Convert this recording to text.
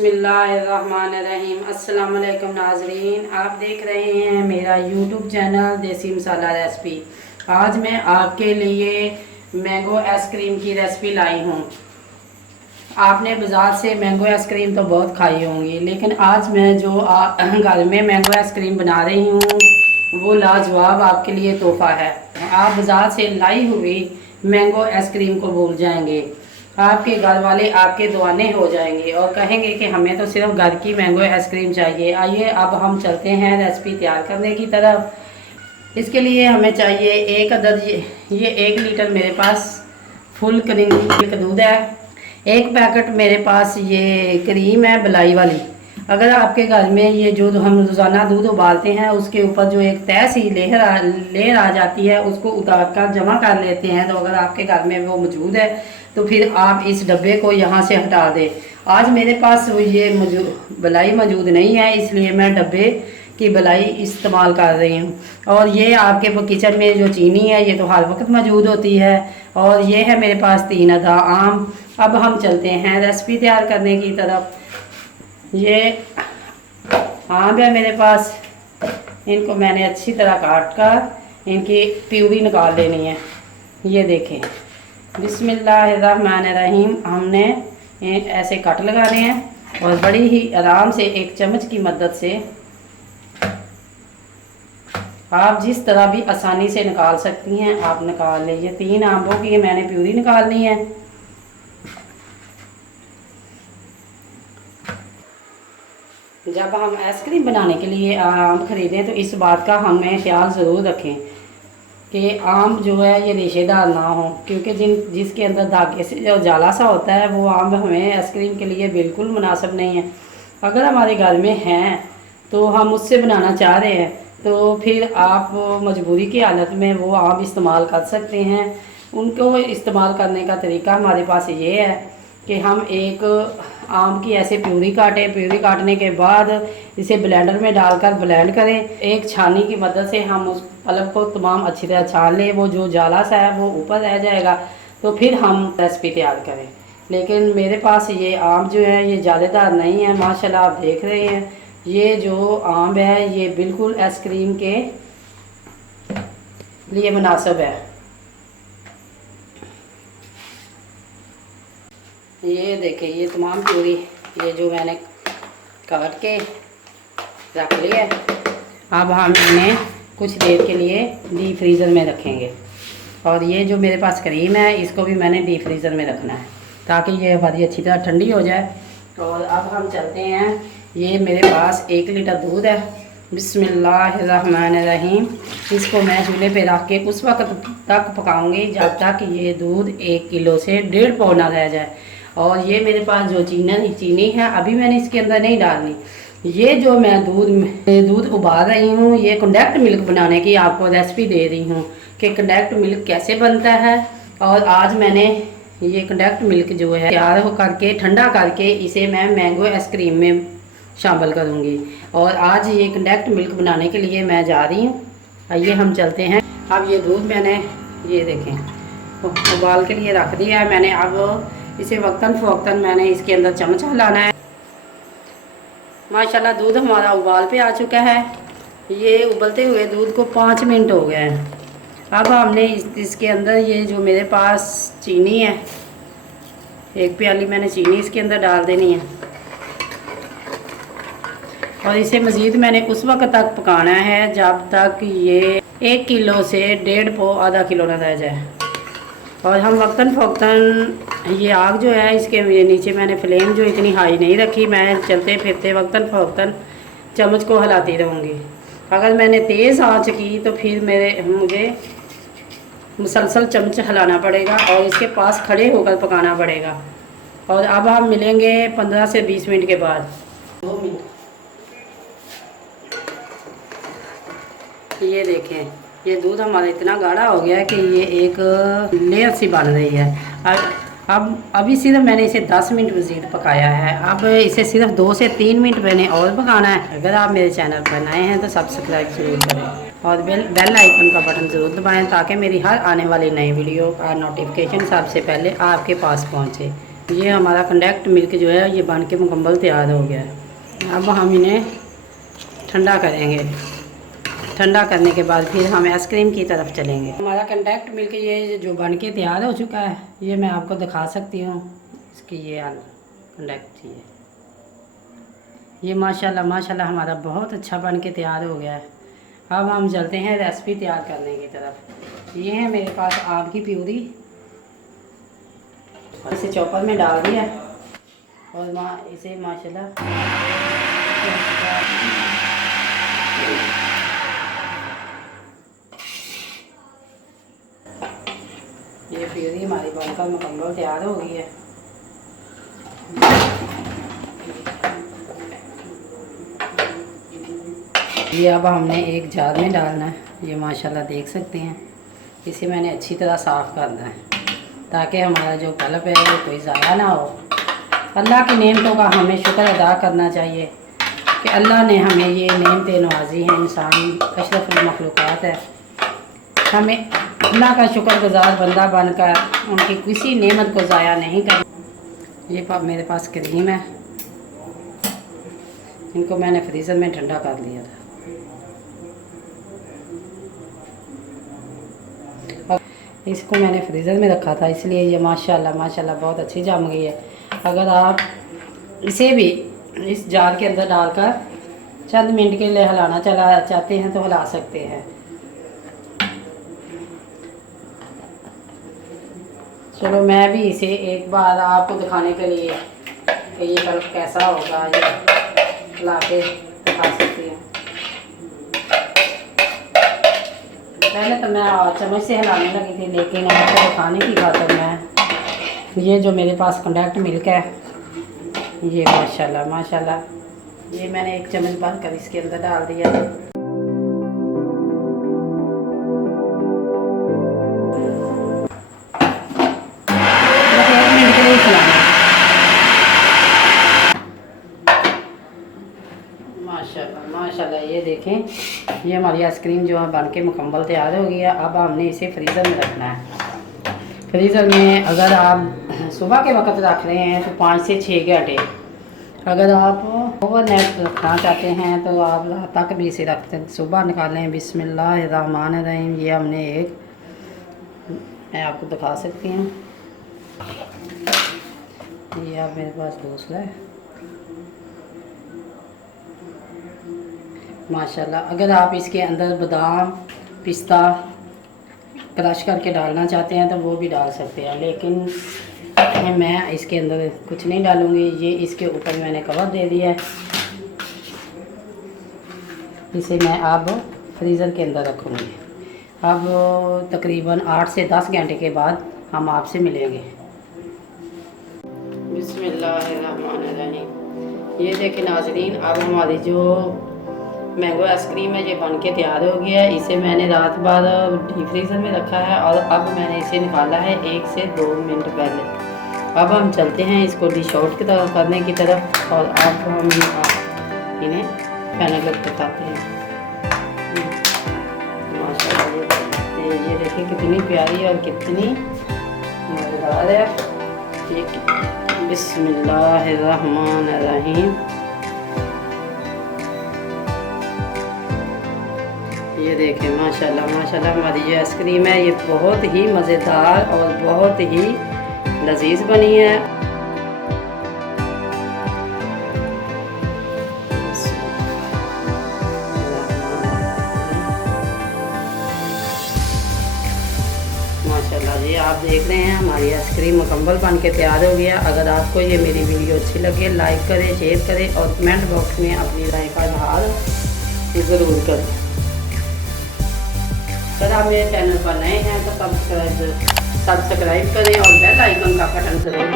बिस्मिल्लाहिर्रहमानिर्रहीम। अस्सलाम वालेकुम नाजरीन, आप देख रहे हैं मेरा यूट्यूब चैनल देसी मसाला रेसिपी। आज मैं आपके लिए मैंगो आइसक्रीम की रेसिपी लाई हूँ। आपने बाज़ार से मैंगो आइसक्रीम तो बहुत खाई होंगी, लेकिन आज मैं जो घर में मैंगो आइसक्रीम बना रही हूँ वो लाजवाब आपके लिए तोहफ़ा है। आप बाज़ार से लाई हुई मैंगो आइसक्रीम को भूल जाएंगे। आपके घर वाले आपके दीवाने हो जाएंगे और कहेंगे कि हमें तो सिर्फ घर की मैंगो आइसक्रीम चाहिए। आइए अब हम चलते हैं रेसिपी तैयार करने की तरफ। इसके लिए हमें चाहिए एक अदद ये 1 लीटर मेरे पास फुल क्रीम मिल्क दूध है। एक पैकेट मेरे पास ये क्रीम है बलाई वाली। अगर आपके घर में ये जो हम रोज़ाना दूध उबालते हैं उसके ऊपर जो एक तय सी लेयर आ जाती है उसको उतार कर जमा कर लेते हैं, तो अगर आपके घर में वो मौजूद है तो फिर आप इस डब्बे को यहाँ से हटा दें। आज मेरे पास ये बलाई मौजूद नहीं है, इसलिए मैं डब्बे की बलाई इस्तेमाल कर रही हूँ। और ये आपके किचन में जो चीनी है ये तो हर वक्त मौजूद होती है। और ये है मेरे पास 3 अदा आम। अब हम चलते हैं रेसिपी तैयार करने की तरफ। ये आम है मेरे पास, इनको मैंने अच्छी तरह काट कर इनकी प्यूरी निकाल लेनी है। ये देखें, बिस्मिल्लाहिर्रहमानिर्रहीम। हमने ऐसे कट लगाने हैं और बड़ी ही आराम से एक चम्मच की मदद से आप जिस तरह भी आसानी से निकाल सकती हैं आप निकाल लीजिए। 3 आमों की मैंने प्यूरी निकालनी है। जब हम आइसक्रीम बनाने के लिए आम ख़रीदें तो इस बात का हमें ख्याल ज़रूर रखें कि आम जो है ये रेशेदार ना हो, क्योंकि जिसके अंदर धागे से जो जाला सा होता है वो आम हमें आइसक्रीम के लिए बिल्कुल मुनासिब नहीं है। अगर हमारे घर में हैं तो हम उससे बनाना चाह रहे हैं तो फिर आप मजबूरी की हालत में वो आम इस्तेमाल कर सकते हैं। उनको इस्तेमाल करने का तरीका हमारे पास ये है कि हम एक आम की ऐसे प्यूरी काटें। प्यूरी काटने के बाद इसे ब्लेंडर में डालकर ब्लेंड करें। एक छानी की मदद से हम उस पल्प को तमाम अच्छी तरह छान लें, वो जो जाला सा है वो ऊपर रह जाएगा। तो फिर हम रेसिपी तैयार करें। लेकिन मेरे पास ये आम जो है ये जालेदार नहीं है, माशाल्लाह आप देख रहे हैं। ये जो आम है ये बिल्कुल आइसक्रीम के लिए मुनासिब है। ये देखें, ये तमाम प्यूरी ये जो मैंने काट के रख लिया है। अब हम इन्हें कुछ देर के लिए डीप फ्रीज़र में रखेंगे। और ये जो मेरे पास क्रीम है इसको भी मैंने डीप फ्रीज़र में रखना है ताकि ये हमारी अच्छी तरह ठंडी हो जाए। और अब हम चलते हैं। ये मेरे पास 1 लीटर दूध है। बिस्मिल्लाहिर्रहमानिर्रहीम। इसको मैं चूल्हे पे रख के उस वक्त तक पकाऊंगी जब तक ये दूध 1 किलो से 1.5 पौ ना रह जाए। और ये मेरे पास जो चीनी है अभी मैंने इसके अंदर नहीं डालनी। ये जो मैं दूध उबाल रही हूँ ये कंडेक्ट मिल्क बनाने की आपको रेसिपी दे रही हूँ कि कंडेक्ट मिल्क कैसे बनता है। और आज मैंने ये कंडेक्ट मिल्क जो है तैयार हो करके ठंडा करके इसे मैं मैंगो आइसक्रीम में शामिल करूँगी। और आज ये कंडेक्ट मिल्क बनाने के लिए मैं जा रही हूँ। आइए हम चलते हैं। अब ये दूध मैंने ये देखें उबाल के लिए रख दिया है मैंने। अब इसे वक्तन फ़वक्तन मैंने इसके अंदर चम्मच हिलाना है। माशाल्लाह दूध हमारा उबाल पे आ चुका है। ये उबलते हुए दूध को 5 मिनट हो गए हैं। अब हमने इसके अंदर ये जो मेरे पास चीनी है 1 प्याली मैंने चीनी इसके अंदर डाल देनी है। और इसे मज़ीद मैंने उस वक्त तक पकाना है जब तक ये 1 किलो से 1.5 पौ आधा किलो ना रह जाए। और हम वक्तन फ़वक्तन ये आग जो है इसके नीचे मैंने फ्लेम जो इतनी हाई नहीं रखी। मैं चलते फिरते वक्तन फ़वक्तन चम्मच को हिलाती रहूँगी। अगर मैंने तेज़ आंच की तो फिर मुझे मुसलसल चम्मच हिलाना पड़ेगा और इसके पास खड़े होकर पकाना पड़ेगा। और अब हम मिलेंगे 15 से 20 मिनट के बाद। 2 मिनट। ये देखें, ये दूध हमारा इतना गाढ़ा हो गया है कि ये एक लेयर सी बन रही है। अभी सिर्फ मैंने इसे 10 मिनट मज़ीद पकाया है। अब इसे सिर्फ 2 से 3 मिनट मैंने और पकाना है। अगर आप मेरे चैनल पर नए हैं तो सब्सक्राइब ज़रूर करें और बेल आइकन का बटन ज़रूर दबाएं ताकि मेरी हर आने वाली नई वीडियो का नोटिफिकेशन सबसे पहले आपके पास पहुँचे। ये हमारा कंडेक्ट मिल्क जो है ये बन के मुकम्मल तैयार हो गया है। अब हम इन्हें ठंडा करेंगे। ठंडा करने के बाद फिर हम आइसक्रीम की तरफ चलेंगे। हमारा कंडेक्ट मिल्क ये जो बन के तैयार हो चुका है, ये मैं आपको दिखा सकती हूँ। इसकी ये कंडेक्ट ये माशाल्लाह माशाल्लाह हमारा बहुत अच्छा बन के तैयार हो गया है। अब हम चलते हैं रेसिपी तैयार करने की तरफ। ये है मेरे पास आम की प्यूरी, इसे चॉपर में डाल दिया और इसे माशाल्लाह ये प्यूरी हमारी बनकर मुकम्मल तैयार हो गई है। ये अब हमने एक जार में डालना है। ये माशाल्लाह देख सकते हैं, इसे मैंने अच्छी तरह साफ़ करना है ताकि हमारा जो पल्प है वो कोई ज़ाया ना हो। अल्लाह की नेमतों का हमें शुक्र अदा करना चाहिए कि अल्लाह ने हमें ये नेमतें नवाजी हैं। इंसान अशरफुल मखलूक़ात है, हमें अल्लाह का शुक्रगुज़ार बंदा बनकर उनकी किसी नेमत को ज़ाया नहीं कर। ये मेरे पास क्रीम है, इनको मैंने फ्रीज़र में ठंडा कर लिया था। इसको मैंने फ्रीज़र में रखा था, इसलिए ये माशाल्लाह माशाल्लाह बहुत अच्छी जम गई है। अगर आप इसे भी इस जार के अंदर डालकर चंद मिनट के लिए हिलाना चला चाहते हैं तो हिला सकते हैं। चलो मैं भी इसे एक बार आपको दिखाने के लिए कि ये पल्प कैसा होगा ये हिला के दिखा सकती हूँ। पहले तो मैं चम्मच से हिलाने लगी थी, लेकिन आपको दिखाने की खातिर मैं ये जो मेरे पास कंडेक्ट मिल्क है ये माशाल्लाह माशाल्लाह ये मैंने एक चम्मच भर कर इसके अंदर डाल दिया। माशाल्लाह माशाल्लाह ये देखें, ये हमारी आइसक्रीम जो है बन के मुकम्मल तैयार हो गई है। अब हमने इसे फ्रीज़र में रखना है। फ्रीज़र में अगर आप सुबह के वक्त रख रहे हैं तो 5 से 6 घंटे, अगर आप ओवरनाइट रखना चाहते हैं तो आप रात तक भी इसे रखते हैं। सुबह निकालें। बिस्मिल्लाहिर्रहमानिर्रहीम। ये हमने एक, मैं आपको दिखा सकती हूँ, ये आप मेरे पास दूसरा है माशाल्लाह। अगर आप इसके अंदर बादाम पिस्ता क्रश करके डालना चाहते हैं तो वो भी डाल सकते हैं, लेकिन मैं इसके अंदर कुछ नहीं डालूँगी। ये इसके ऊपर मैंने कवर दे दिया है। इसे मैं अब फ्रीज़र के अंदर रखूँगी। अब तकरीबन 8 से 10 घंटे के बाद हम आपसे मिलेंगे। बिस्मिल्लाहिर्रहमानिर्रहीम। ये देखिए नाज़रीन, अब हमारी जो मैंगो आइसक्रीम है ये बन के तैयार हो गया है। इसे मैंने रात भर डीप फ्रीज़र में रखा है और अब मैंने इसे निकाला है 1 से 2 मिनट पहले। अब हम चलते हैं इसको डिश आउट की तरफ करने की तरफ और अब हम इन्हें पैनल पर बताते हैं। माशाल्लाह ये देखिए कितनी प्यारी और कितनी मज़ेदार है। बिस्मिल्लाहिर्रहमानिर्रहीम। ये देखें माशाल्लाह माशाल्लाह हमारी ये आइसक्रीम है ये बहुत ही मज़ेदार और बहुत ही लजीज बनी है। माशाल्लाह ये आप देख रहे हैं हमारी आइसक्रीम मुकम्मल बन के तैयार हो गया। अगर आपको ये मेरी वीडियो अच्छी लगे लाइक करें, शेयर करें और कमेंट बॉक्स में अपनी राय का इज़हार ज़रूर करें। अगर आप मेरे चैनल पर नए हैं तो सब्सक्राइब करें और बेल आइकन का बटन ज़रूर